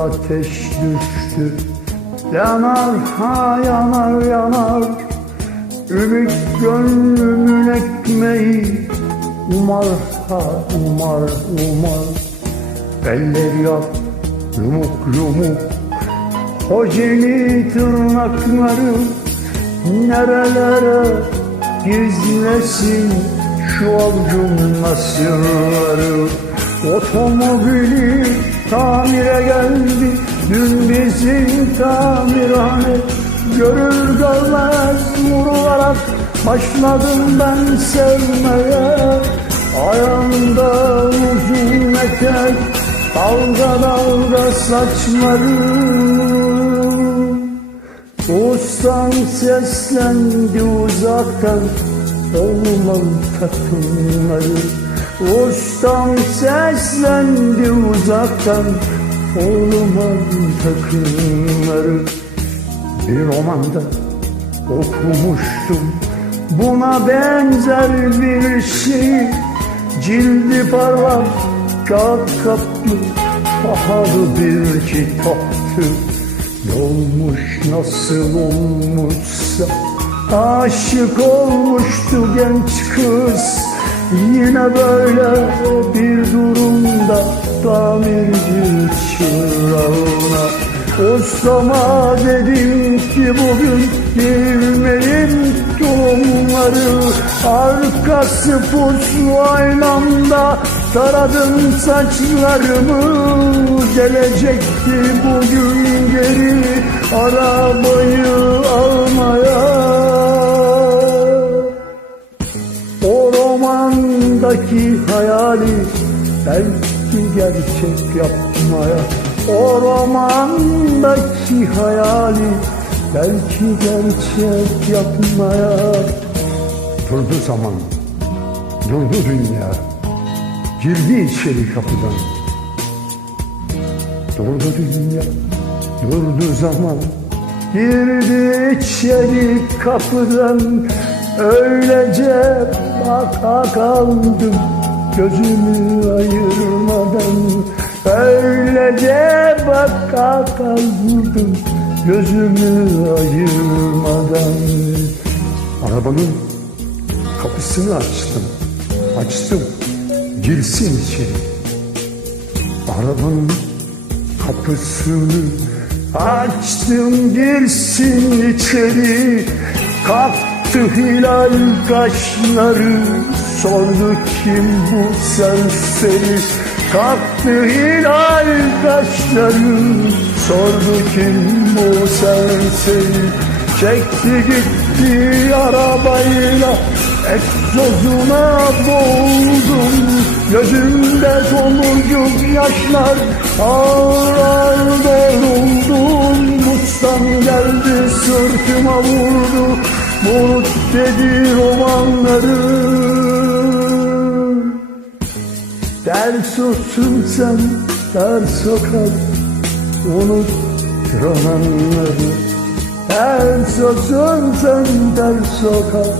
ateş düştü. Yanar ha yanar yanar. Ümit gönlümün ekmeği. Umar ha umar umar. Eller yap yumuk yumuk. Hoceli tırnakları Nerelere gizlesin şu avcum nasırları Otomobili tamire geldi. Dün bizim tamirhane Görür görmez vurularak Başladım ben sevmeye. Ayağında uzun etek Dalga dalga saçları Ustam seslendi uzaktan Olmam takımları Ustam seslendi uzaktan Olmam takımları. Bir romanda okumuştum. Buna benzer bir şey. Cildi parlak kağıt kaplı Pahalı bir kitaptı. Olmuş nasıl olmuşsa Aşık olmuştu genç kız Yine böyle bir durumda Tamirci çırağına. Ustama dedim ki bugün Bilmeyin durumları Arkası puslu aynamda Taradım saçlarımı. Gelecekti bugün geri Arabayı almaya romandaki hayali Belki gerçek yapmaya. O romandaki hayali Belki gerçek yapmaya. Durdu zaman Durdu dünya. Girdi içeri kapıdan. Durdu dünya Durdu zaman. Girdi içeri kapıdan Öylece baka kaldım Gözümü ayırmadan. Öylece baka kaldım Gözümü ayırmadan. Arabanın kapısını açtım Açtım girsin içeri. Arabanın kapısını açtım girsin içeri Kalktı hilal kaşları sordu kim bu serseri Kalktı hilal kaşları sordu kim bu serseri Çekti gitti arabayla egzozuna boğuldum. Gözümde tomurcuk yaşlar ağır ağır Bulut dedi romanları. Ders olsun sen ders sokar. Unut romanları. Ders olsun sen ders sokar